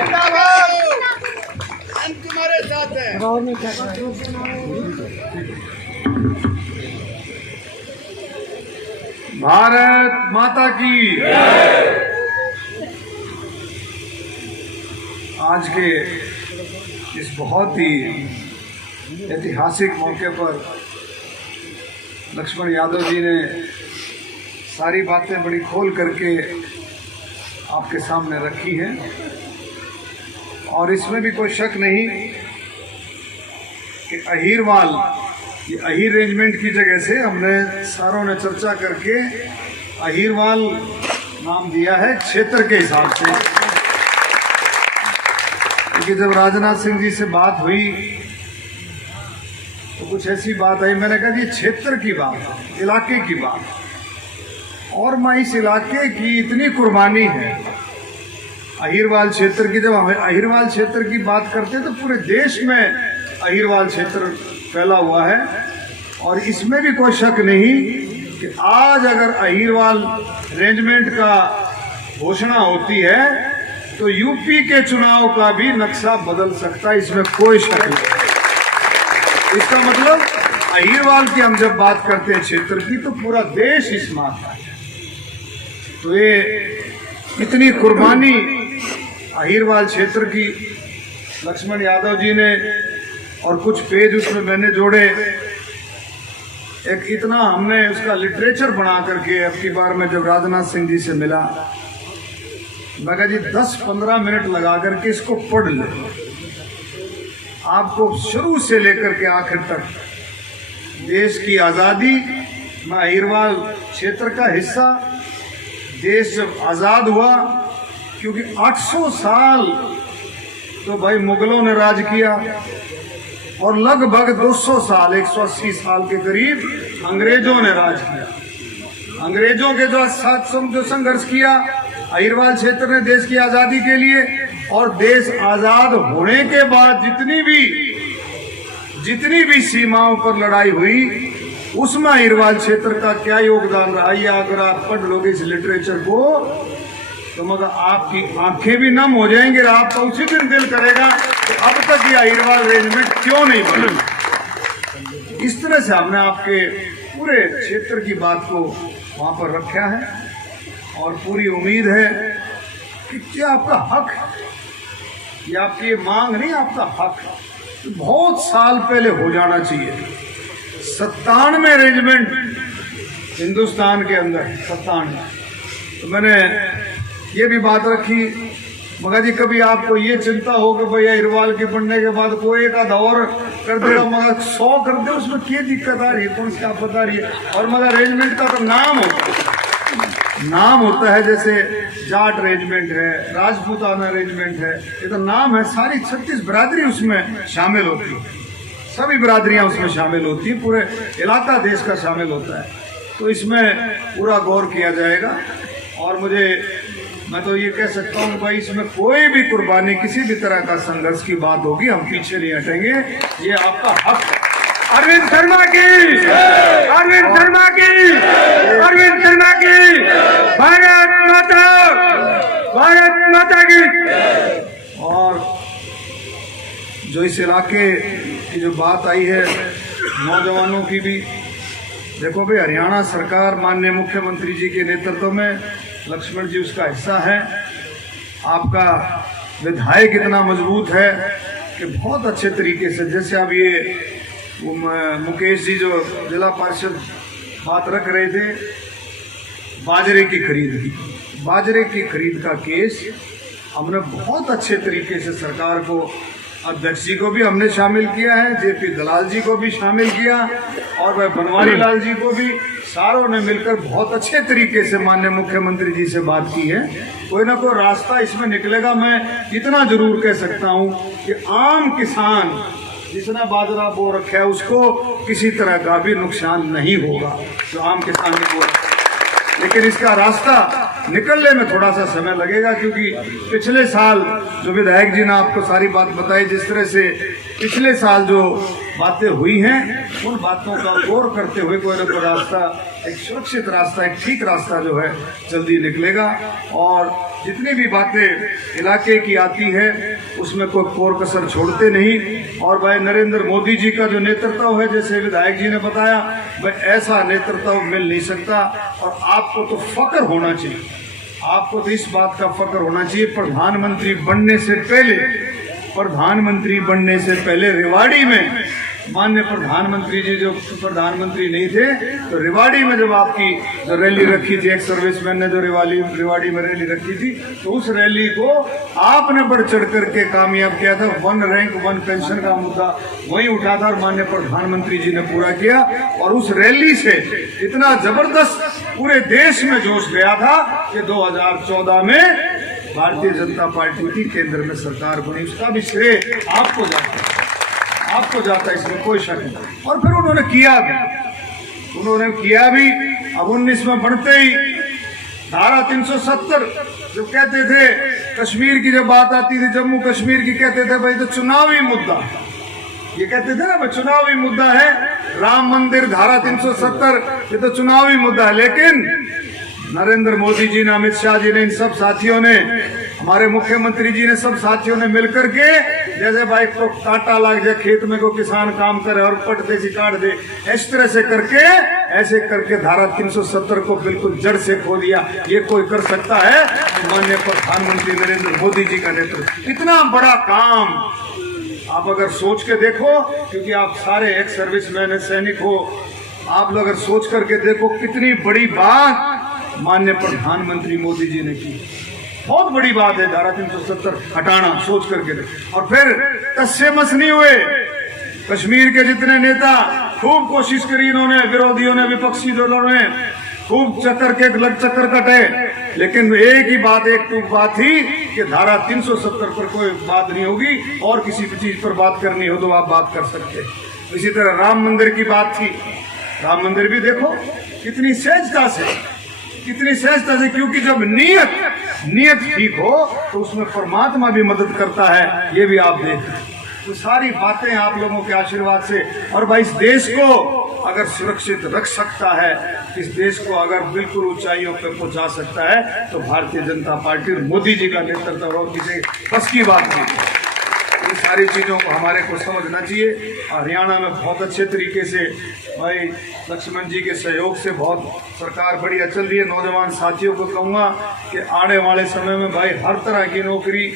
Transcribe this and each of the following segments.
हम तुम्हारे साथ हैं। भारत माता की। आज के इस बहुत ही ऐतिहासिक मौके पर लक्ष्मण यादव जी ने सारी बातें बड़ी खोल करके आपके सामने रखी हैं और इसमें भी कोई शक नहीं कि अहीरवाल, ये अहीर रेंजमेंट की जगह से हमने सारों ने चर्चा करके अहीरवाल नाम दिया है क्षेत्र के हिसाब से। क्योंकि जब राजनाथ सिंह जी से बात हुई तो कुछ ऐसी बात आई, मैंने कहा कि क्षेत्र की बात, इलाके की बात, और मैं इस इलाके की इतनी कुर्बानी है। अहीरवाल क्षेत्र की, जब हम अहीरवाल क्षेत्र की बात करते हैं तो पूरे देश में अहीरवाल क्षेत्र फैला हुआ है और इसमें भी कोई शक नहीं कि आज अगर अहीरवाल रेंजमेंट का घोषणा होती है तो यूपी के चुनाव का भी नक्शा बदल सकता है, इसमें कोई शक नहीं। इसका मतलब अहीरवाल की हम जब बात करते हैं क्षेत्र की तो पूरा देश इसमें आता है। तो ये इतनी कुर्बानी अहीरवाल क्षेत्र की लक्ष्मण यादव जी ने, और कुछ पेज उसमें मैंने जोड़े, एक इतना हमने उसका लिटरेचर बना करके अब की बार में जब राजनाथ सिंह जी से मिला, मैं कहा जी 10-15 मिनट लगा करके इसको पढ़ ले, आपको शुरू से लेकर के आखिर तक देश की आज़ादी में अहीरवाल क्षेत्र का हिस्सा, देश जब आज़ाद हुआ, क्योंकि 800 साल तो भाई मुगलों ने राज किया और लगभग 200 साल, 180 साल के करीब अंग्रेजों ने राज किया। अंग्रेजों के साथ जो संघर्ष किया अहीरवाल क्षेत्र ने देश की आज़ादी के लिए, और देश आज़ाद होने के बाद जितनी भी सीमाओं पर लड़ाई हुई उसमें अहीरवाल क्षेत्र का क्या योगदान रहा, ये अगर आप पढ़ लोगे इस लिटरेचर को तो मगर आपकी आंखें भी नम हो जाएंगी। आपका उसी दिन दिल करेगा कि अब तक ये अहीरवाल रेंजमेंट क्यों नहीं बना। इस तरह से हमने आपके पूरे क्षेत्र की बात को वहां पर रखा है और पूरी उम्मीद है कि क्या आपका हक है, ये आपकी मांग नहीं, आपका हक तो बहुत साल पहले हो जाना चाहिए। 97 रेजिमेंट हिंदुस्तान के अंदर, 97। तो मैंने ये भी बात रखी, मगर जी कभी आपको ये चिंता हो कि भैया अहीरवाल के बनने के बाद कोई एक आधा और कर देगा, मगर 100 कर दे, उसमें क्या दिक्कत आ रही है, कौन सी आप बता रही है। और मगर रेजिमेंट का तो नाम होता है, जैसे जाट रेजिमेंट है, राजपूताना रेजिमेंट है, ये तो नाम है। सारी 36 बिरादरी उसमें शामिल होती है, सभी बिरादरियां उसमें शामिल होती हैं, पूरे इलाका देश का शामिल होता है। तो इसमें पूरा गौर किया जाएगा और मैं तो ये कह सकता हूँ भाई, इसमें कोई भी कुर्बानी, किसी भी तरह का संघर्ष की बात होगी, हम पीछे नहीं हटेंगे, ये आपका हक है। अरविंद शर्मा की, अरविंद शर्मा की, अरविंद शर्मा की, भारत माता की। और जो इस इलाके की जो बात आई है नौजवानों की भी, देखो भाई, हरियाणा सरकार माननीय मुख्यमंत्री जी के नेतृत्व में लक्ष्मण जी उसका हिस्सा है। आपका विधायक इतना मजबूत है कि बहुत अच्छे तरीके से, जैसे अब ये मुकेश जी जो जिला पार्षद बात रख रहे थे बाजरे की खरीद का केस, हमने बहुत अच्छे तरीके से सरकार को, अध्यक्ष जी को भी हमने शामिल किया है, जेपी दलाल जी को भी शामिल किया और वह बनवारी लाल जी को भी, सारों ने मिलकर बहुत अच्छे तरीके से माननीय मुख्यमंत्री जी से बात की है। कोई ना कोई रास्ता इसमें निकलेगा। मैं इतना जरूर कह सकता हूं कि आम किसान जिसने बाजरा बो रखा है उसको किसी तरह का भी नुकसान नहीं होगा, जो आम किसान ने बो रखा है। लेकिन इसका रास्ता निकलने में थोड़ा सा समय लगेगा, क्योंकि पिछले साल जो विधायक जी ने आपको सारी बात बताई, जिस तरह से पिछले साल जो बातें हुई हैं उन बातों का गौर करते हुए कोई ना कोई रास्ता, एक सुरक्षित रास्ता, एक ठीक रास्ता जो है जल्दी निकलेगा। और जितनी भी बातें इलाके की आती है उसमें कोई कोर कसर छोड़ते नहीं। और भाई नरेंद्र मोदी जी का जो नेतृत्व है, जैसे विधायक जी ने बताया, भाई ऐसा नेतृत्व मिल नहीं सकता। और आपको तो फक्र होना चाहिए, आपको तो इस बात का फक्र होना चाहिए, प्रधानमंत्री बनने से पहले रेवाड़ी में माननीय प्रधानमंत्री जी जो प्रधानमंत्री नहीं थे तो रेवाड़ी में जब आपकी जो रैली रखी थी, एक सर्विसमैन ने जो रेवाड़ी में रैली रखी थी, तो उस रैली को आपने बढ़ चढ़ करके कामयाब किया था। 1 रैंक 1 पेंशन का मुद्दा वही उठा था और माननीय प्रधानमंत्री जी ने पूरा किया। और उस रैली से इतना जबरदस्त पूरे देश में जोश गया था कि 2014 में भारतीय जनता पार्टी की केंद्र में सरकार बनी। उसका भी श्रेय आपको जाता है, इसमें कोई शक नहीं। और फिर उन्होंने किया भी। अब 19 में बढ़ते ही धारा 370 जो कहते थे, कश्मीर की जब बात आती थी, जम्मू कश्मीर की, कहते थे भाई तो चुनावी मुद्दा, ये कहते थे ना भाई चुनावी मुद्दा है, राम मंदिर धारा 370 ये तो चुनावी मुद्दा है। लेकिन नरेंद्र मोदी जी ने, अमित शाह जी ने, इन सब साथियों ने, हमारे मुख्यमंत्री जी ने, सब साथियों ने मिलकर के, जैसे भाई को कांटा लग जाए खेत में, को किसान काम करे और पट दे काट दे, इस तरह से करके, ऐसे करके धारा 370 को बिल्कुल जड़ से खो दिया। ये कोई कर सकता है? माननीय प्रधानमंत्री नरेंद्र मोदी जी का नेतृत्व, इतना बड़ा काम आप अगर सोच के देखो, क्योंकि आप सारे एक सर्विसमैन, सैनिक हो, आप लोग अगर सोच करके देखो कितनी बड़ी बात माननीय प्रधानमंत्री मोदी जी ने की, बहुत बड़ी बात है धारा 370 हटाना, सोच करके। और फिर तस्से मस नहीं हुए, कश्मीर के जितने नेता खूब कोशिश करी इन्होंने, विरोधियों ने, विपक्षी दलों ने खूब चक्कर कटे, लेकिन एक ही बात, एक टूक बात थी कि धारा 370 पर कोई बात नहीं होगी, और किसी भी चीज पर बात करनी हो तो आप बात कर सकते। इसी तरह राम मंदिर की बात थी, राम मंदिर भी देखो कितनी सहजता से, क्योंकि जब नियत ठीक हो तो उसमें परमात्मा भी मदद करता है, ये भी आप देखें। तो सारी बातें आप लोगों के आशीर्वाद से, और भाई इस देश को अगर सुरक्षित रख सकता है, इस देश को अगर बिल्कुल ऊंचाइयों पर पहुंचा सकता है, तो भारतीय जनता पार्टी मोदी जी का नेतृत्व और किसी बस की बात नहीं। इन सारी चीज़ों को हमारे को समझना चाहिए। हरियाणा में बहुत अच्छे तरीके से भाई लक्ष्मण जी के सहयोग से बहुत सरकार बढ़िया चल रही है। नौजवान साथियों को कहूँगा कि आने वाले समय में भाई हर तरह की नौकरी,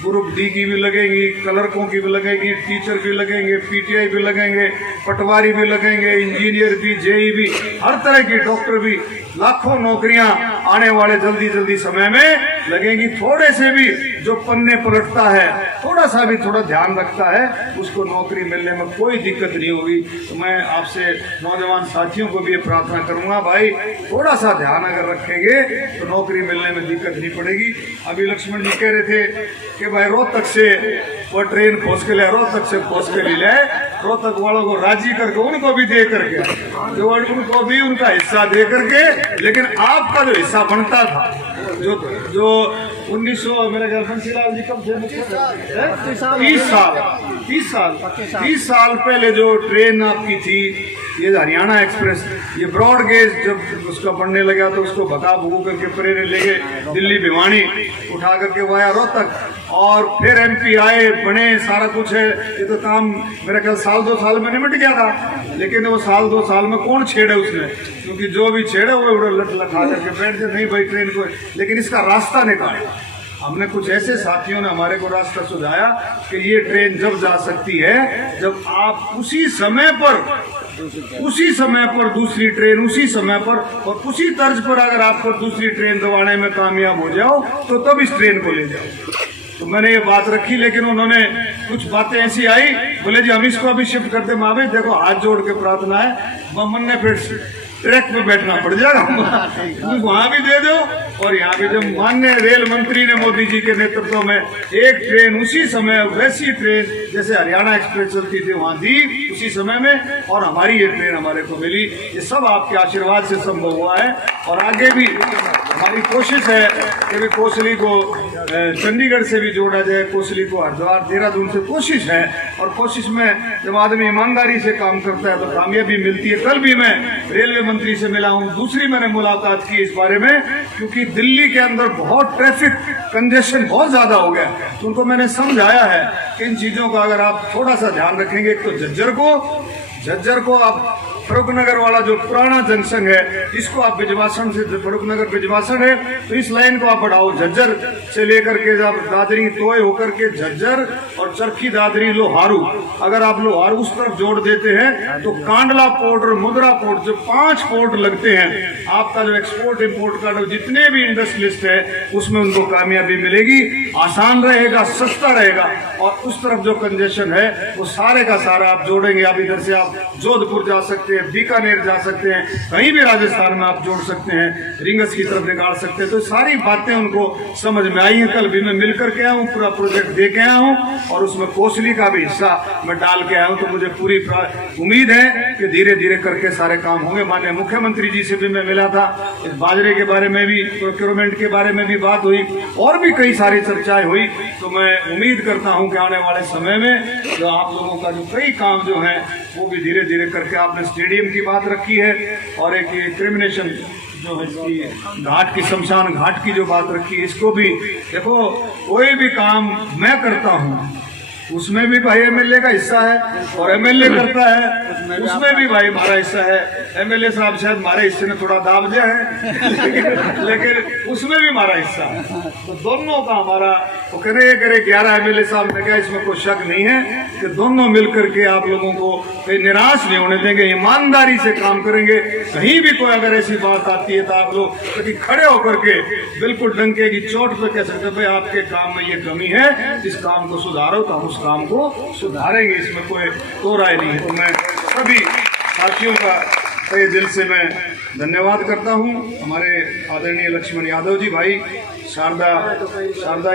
ग्रुप डी की भी लगेगी, क्लर्कों की भी लगेगी, टीचर भी लगेंगे, पीटीआई भी लगेंगे, पटवारी भी लगेंगे, इंजीनियर भी, जेई भी, हर तरह की, डॉक्टर भी, लाखों नौकरियां आने वाले जल्दी समय में लगेंगी। थोड़े से भी जो पन्ने पलटता है, थोड़ा ध्यान रखता है, उसको नौकरी मिलने में कोई दिक्कत नहीं होगी। तो मैं आपसे नौजवान साथियों को भी ये प्रार्थना करूंगा, भाई थोड़ा सा ध्यान अगर रखेंगे तो नौकरी मिलने में दिक्कत नहीं पड़ेगी। अभी लक्ष्मण जी कह रहे थे कि भाई रोहतक से वो ट्रेन खोज के ले, रोहतक से खोज के ले, रोहतक वालों को राजी करके उनको भी दे करके, जो उनको भी उनका हिस्सा दे करके, लेकिन आपका जो हिस्सा बनता था, जो 1900 मेरे ख्याल बंसीलाल जी कब थे, 30 साल पहले जो ट्रेन आपकी थी, ये हरियाणा एक्सप्रेस, ये ब्रॉड गेज जब उसका बनने लगा तो उसको भगा भगू करके प्रेरण ले गए दिल्ली भिवानी, उठा करके वाया रोहतक, और फिर एमपी आए, बने, सारा कुछ है। ये तो काम मेरे ख्याल 1-2 साल में निपट गया था, लेकिन वो 1-2 साल में कौन छेड़े उसने, क्योंकि जो भी छेड़े वो लटलखा करके बैठ जाए, नहीं भाई ट्रेन को, लेकिन इसका रास्ता निकाले। हमने कुछ ऐसे साथियों ने हमारे को रास्ता सुझाया कि ये ट्रेन जब जा सकती है जब आप उसी समय पर दूसरी ट्रेन, उसी समय पर और उसी तर्ज पर अगर आपको दूसरी ट्रेन दबाने में कामयाब हो जाओ तो तब इस ट्रेन को ले जाओ। तो मैंने ये बात रखी, लेकिन उन्होंने कुछ बातें ऐसी आई, बोले जी हम इसको अभी शिफ्ट करते। मावे देखो हाथ जोड़ के प्रार्थना है, मन ने फिर ट्रैक पे बैठना पड़ जाएगा, वहां भी दे दो और यहाँ पे जब माननीय रेल मंत्री ने मोदी जी के नेतृत्व में एक ट्रेन उसी समय, वैसी ट्रेन जैसे हरियाणा एक्सप्रेस चलती थी वहाँ दी उसी समय में, और हमारी ये ट्रेन हमारे को मिली। ये सब आपके आशीर्वाद से संभव हुआ है। और आगे भी हमारी कोशिश है कि भी कोसली को चंडीगढ़ से भी जोड़ा जाए, कोसली को हरिद्वार देहरादून से कोशिश है। और कोशिश में जब आदमी ईमानदारी से काम करता है तो कामयाबी मिलती है। कल भी मैं रेलवे मंत्री से मिला हूँ, दूसरी मैंने मुलाकात की इस बारे में, क्योंकि दिल्ली के अंदर बहुत ट्रैफिक कंजेशन बहुत ज्यादा हो गया। तो उनको मैंने समझाया है कि इन चीजों का अगर आप थोड़ा सा ध्यान रखेंगे, एक तो झज्जर को आप फरुखनगर वाला जो पुराना जंक्शन है इसको आप बिजवासन से, फरुखनगर बिजवासन है तो इस लाइन को आप बढ़ाओ, झज्जर से लेकर के जब दादरी तोय होकर के झज्जर और चरखी दादरी लोहारू, अगर आप लोहारू उस तरफ जोड़ देते हैं तो कांडला पोर्ट और मुद्रा पोर्ट, जो 5 पोर्ट लगते हैं, आपका जो एक्सपोर्ट इंपोर्ट का जो जितने भी इंडस्ट्रियलिस्ट है उसमें उनको कामयाबी मिलेगी, आसान रहेगा, सस्ता रहेगा। और उस तरफ जो कंजेशन है वो सारे का सारा आप जोड़ेंगे। आप इधर से आप जोधपुर जा सकते हैं, बीकानेर जा सकते हैं, कहीं भी राजस्थान में आप जोड़ सकते हैं, रिंगस की तरफ निकाल सकते हैं। तो सारी बातें उनको समझ में आई हैं। कल भी मैं मिल करके आया हूँ, पूरा प्रोजेक्ट दे के आया हूँ और उसमें कोसली का भी हिस्सा मैं डाल के आया हूँ। तो मुझे पूरी उम्मीद है कि धीरे धीरे करके सारे काम होंगे। माननीय मुख्यमंत्री जी से भी मैं मिला था, इस बाजरे के बारे में भी, प्रोक्योरमेंट के बारे में भी बात हुई और भी कई सारी चर्चाएं हुई। तो मैं उम्मीद करता हूं कि आने वाले समय में जो आप लोगों का जो कई काम जो है वो भी धीरे धीरे करके, आपने स्टेडियम की बात रखी है और एक क्रिमिनेशन जो है इसकी घाट की, शमशान घाट की जो बात रखी है, इसको भी देखो, कोई भी काम मैं करता हूँ उसमें भी भाई एमएलए का हिस्सा है और एमएलए करता है उसमें भी भाई हमारा हिस्सा है। एमएलए साहब शायद हमारे हिस्से में थोड़ा दाब दिया है लेकिन उसमें भी हमारा हिस्सा है। तो दोनों का हमारा, वो करे 11 एमएलए साहब ने कहा, इसमें कोई शक नहीं है कि दोनों मिलकर के आप लोगों को कहीं निराश नहीं होने देंगे, ईमानदारी से काम करेंगे। कहीं भी कोई अगर ऐसी बात आती है तो आप लोग कभी खड़े होकर के बिल्कुल डंके की चोट पे कह सकते भाई आपके काम में ये कमी है, इस काम को सुधारो, तो हम उस काम को सुधारेंगे, इसमें कोई दो राय नहीं है। तो मैं सभी साथियों का तहे दिल से मैं धन्यवाद करता हूं। हमारे आदरणीय लक्ष्मण यादव जी, भाई शारदा